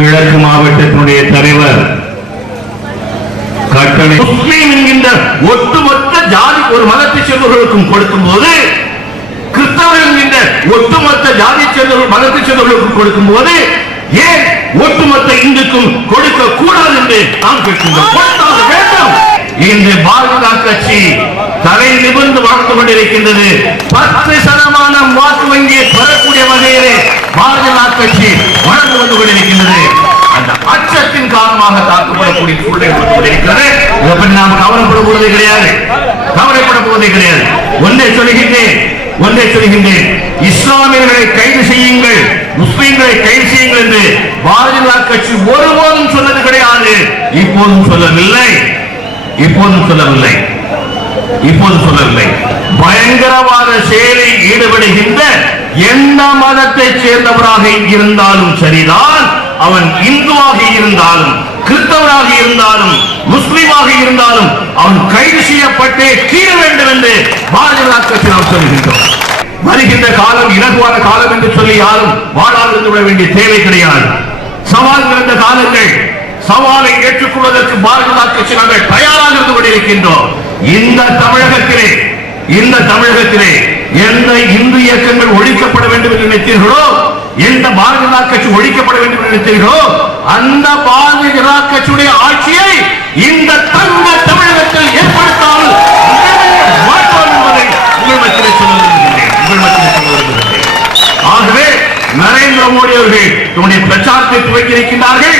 கிழக்கு மாவட்டத்தினுடைய தலைவர் கட்டளை முஸ்லீம் என்கின்ற ஒட்டுமொத்த ஜாதி ஒரு மதத்தை சேர்ந்தவர்களுக்கும் கொடுக்கும் போது, கிறிஸ்தவர்கள் என்கின்ற ஒட்டுமொத்த ஜாதி சேர்ந்தவர்கள் மதத்தை சேர்ந்தவர்களுக்கும் கொடுக்கும் போது ஏன் ஒட்டுமொத்த இந்துக்கும் கொடுக்க கூடாது என்று நாம் கேட்கின்றோம். இன்று பாரதிய கட்சி தலை நிமிர்ந்து வாழ்ந்து கொண்டிருக்கின்றது. 10% வாக்கு வங்கியை பெறக்கூடிய வகையிலே பாரதிய கட்சி வளர்ந்து வந்து கொண்டிருக்கின்றது. அந்த அச்சத்தின் காரணமாக தாக்கப்படக்கூடிய சூழ்நிலை வந்து கொண்டிருக்கிறது. இதை பற்றி நாம் கவலைப்பட போவதே கிடையாது, கவலைப்பட போவதே கிடையாது. ஒன்றை சொல்கின்றேன், இஸ்லாமியர்களை கைது செய்யுங்கள், முஸ்லிம்களை கைது செய்யுங்கள் என்று பாரதிய கட்சி ஒருபோதும் சொன்னது கிடையாது. இப்போதும் சொல்லவில்லை. பயங்கரவாத செயலில் ஈடுபடுகின்ற எந்த மதத்தை சேர்ந்தவராக இருந்தாலும் சரிதான், அவன் இந்துவாக இருந்தாலும் கிறிஸ்தவராக இருந்தாலும் முஸ்லிமாக இருந்தாலும் அவன் கைது செய்யப்பட்டே தீர வேண்டும் என்று பாரதிய கட்சி நாம் சொல்கின்றோம். வருகின்ற காலம் இலகுவான காலம் என்று சொல்லி யாரும் வாழாது விட வேண்டிய தேவை கிடையாது. சவால் நிறைந்த காலங்கள், சவாலை ஏற்றுக்கொள்வதற்கு பாரதிய கட்சி நாங்கள் தயாராக இருந்து கொண்டிருக்கின்றோம். இந்த தமிழகத்திலே எந்த இந்து இயக்கங்கள் ஒழிக்கப்பட வேண்டும் என்று நினைத்தீர்களோ, எந்த பாரதிய கட்சி ஒழிக்கப்பட வேண்டும் என்று நினைத்தீர்களோ, அந்த பாரதிய கட்சியுடைய ஆட்சியை இந்த தங்க தமிழகத்தில் ஏற்படுத்தாமல் மாற்றோம் என்பதை உங்கள் மத்தியிலே சொல்ல விரும்புகிறேன். ஆகவே நரேந்திர மோடி அவர்கள் தன்னுடைய பிரச்சாரத்தை துவக்கி இருக்கின்றார்கள்.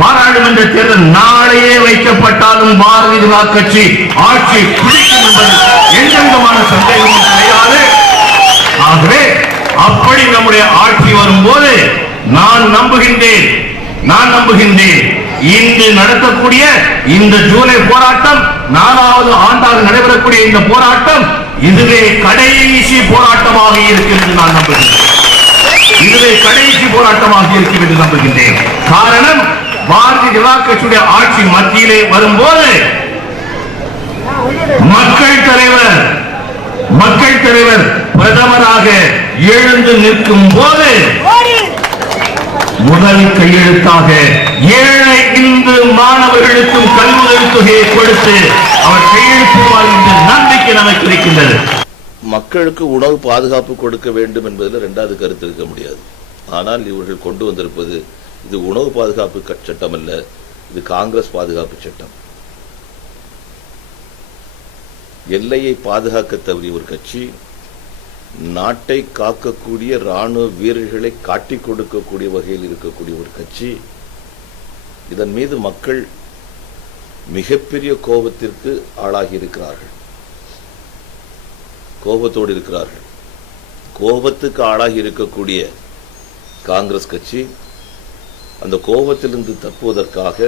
பாராளுமன்ற தேர்தல் நாளையே வைக்கப்பட்டாலும் பாரதிய கட்சி ஆட்சி பிடிக்கும் என்பது எந்த விதமான சந்தேகமும் கிடையாது. ஆகவே அப்படி நம்முடைய ஆட்சி வரும்போது நான் நம்புகின்றேன் இன்று நடத்தக்கூடிய இந்த ஜூலை போராட்டம், 4வது ஆண்டாக நடைபெறக்கூடிய இந்த போராட்டம் இதுவே கடைசி போராட்டமாக இருக்கிறது நான் நம்புகின்றேன். காரணம், பாரதிய கட்சியுடைய ஆட்சி மத்தியிலே வரும்போது மக்கள் தலைவர் பிரதமராக எழுந்து நிற்கும் போது முதல் கையெழுத்தாக ஏழை இந்து மாணவர்களுக்கும் கல்வி தொகையை கொடுத்து அவர் கையெழுத்துவார் என்ற நம்பிக்கை நமக்கு இருக்கின்றது. மக்களுக்கு உணவு பாதுகாப்பு கொடுக்க வேண்டும் என்பதில் இரண்டாவது கருத்து இருக்க முடியாது. ஆனால் இவர்கள் கொண்டு வந்திருப்பது இது உணவு பாதுகாப்பு சட்டம் அல்ல, இது காங்கிரஸ் பாதுகாப்பு சட்டம். எல்லையை பாதுகாக்க தவறிய ஒரு கட்சி, நாட்டை காக்கக்கூடிய ராணுவ வீரர்களை காட்டிக் கொடுக்கக்கூடிய வகையில் இருக்கக்கூடிய ஒரு கட்சி, இதன் மீது மக்கள் மிகப்பெரிய கோபத்திற்கு ஆளாகி இருக்கிறார்கள், கோபத்தோடு இருக்கிறார்கள். கோபத்துக்கு ஆளாகி இருக்கக்கூடிய காங்கிரஸ் கட்சி அந்த கோபத்திலிருந்து தப்புவதற்காக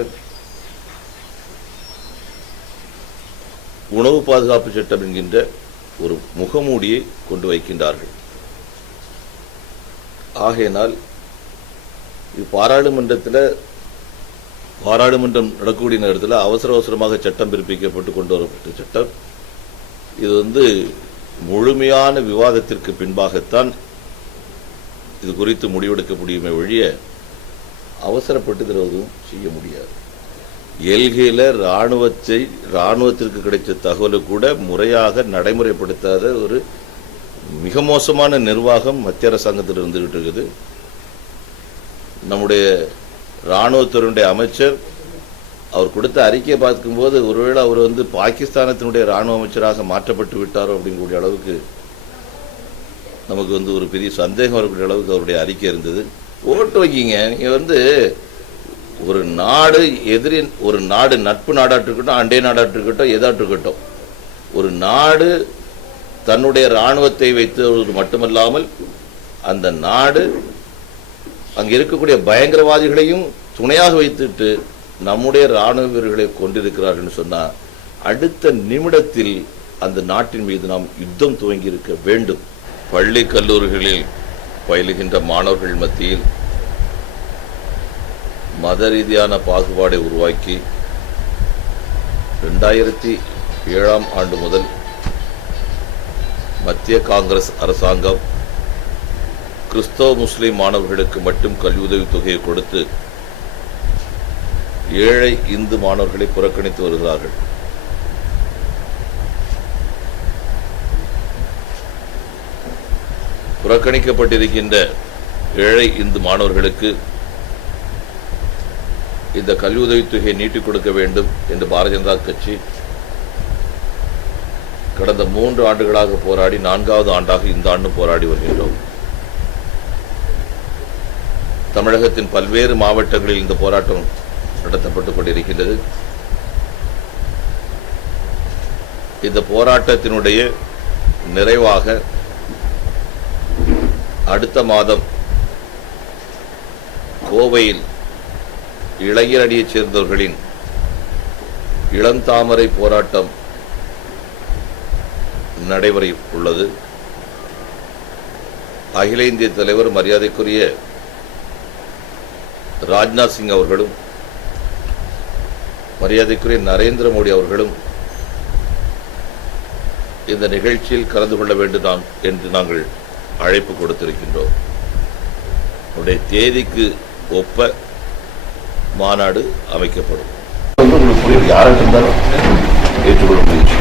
உணவு பாதுகாப்பு சட்டம் என்கின்ற ஒரு முகமூடியை கொண்டு வைக்கின்றார்கள். ஆகையினால் இது பாராளுமன்றம் நடக்கக்கூடிய நேரத்தில் அவசரமாக சட்டம் பிறப்பிக்கப்பட்டு கொண்டு வரப்பட்ட சட்டம். இது முழுமையான விவாதத்திற்கு பின்பாகத்தான் இது குறித்து முடிவெடுக்க முடியுமே ஒழிய அவசரப்பட்டு எதுவும் செய்ய முடியாது. எல்கையில ராணுவத்திற்கு கிடைச்ச தகவலை கூட முறையாக நடைமுறைப்படுத்தாத ஒரு மிக மோசமான நிர்வாகம் மத்திய அரசாங்கத்தில் இருந்துகிட்டு இருக்குது. நம்முடைய ராணுவத்துறையுடைய அமைச்சர் அவர் கொடுத்த அறிக்கையை பார்க்கும்போது ஒருவேளை அவர் பாகிஸ்தானத்தினுடைய ராணுவ அமைச்சராக மாற்றப்பட்டு விட்டாரோ அப்படிங்கக்கூடிய அளவுக்கு நமக்கு ஒரு பெரிய சந்தேகம் வரக்கூடிய அளவுக்கு அவருடைய அறிக்கை இருந்தது. ஓட்டு வைக்கிங்க, நீங்க ஒரு நாடு ஒரு நாடு நட்பு நாடாட்டு இருக்கட்டும், அண்டை நாடாட்டு இருக்கட்டும், எதாட்டு இருக்கட்டும், ஒரு நாடு தன்னுடைய இராணுவத்தை வைத்தது மட்டுமல்லாமல் அந்த நாடு அங்க இருக்கக்கூடிய பயங்கரவாதிகளையும் துணையாக வைத்துட்டு நம்முடைய இராணுவ வீரர்களை கொண்டிருக்கிறார்கள் சொன்னா அடுத்த நிமிடத்தில் அந்த நாட்டின் மீது நாம் யுத்தம் துவங்கி இருக்க வேண்டும். பள்ளி கல்லூரிகளில் பயிலுகின்ற மாணவர்கள் மத்தியில் மத ரீதியான பாகுபாடை உருவாக்கி 2007ஆம் ஆண்டு முதல் மத்திய காங்கிரஸ் அரசாங்கம் கிறிஸ்தவ முஸ்லிம் மாணவர்களுக்கு மட்டும் கல்வி உதவி தொகையை கொடுத்து ஏழை இந்து மாணவர்களை புறக்கணித்து வருகிறார்கள். புறக்கணிக்கப்பட்டிருக்கின்ற ஏழை இந்து மாணவர்களுக்கு இந்த கல்வி உதவித்தொகையை நீட்டிக் கொடுக்க வேண்டும் என்று பாரதிய ஜனதா கட்சி கடந்த 3 ஆண்டுகளாக போராடி 4வது ஆண்டாக இந்த ஆண்டும் போராடி வருகின்றோம். தமிழகத்தின் பல்வேறு மாவட்டங்களில் இந்த போராட்டம் நடத்தப்பட்டுக் கொண்டிருக்கின்றது. இந்த போராட்டத்தினுடைய நிறைவாக அடுத்த மாதம் கோவையில் இளைஞர் அணியைச் சேர்ந்தவர்களின் இளந்தாமரை போராட்டம் நடைபெற உள்ளது. அகில இந்திய தலைவர் மரியாதைக்குரிய ராஜ்நாத் சிங் அவர்களும் மரியாதைக்குரிய நரேந்திர மோடி அவர்களும் இந்த நிகழ்ச்சியில் கலந்து கொள்ள வேண்டும் என்று நாங்கள் அழைப்பு கொடுத்திருக்கின்றோம். உடைய தேதிக்கு ஒப்ப மாநாடு அமைக்கப்படும். யாராக இருந்தாலும் ஏற்றுக்கொள்ள முடியும்.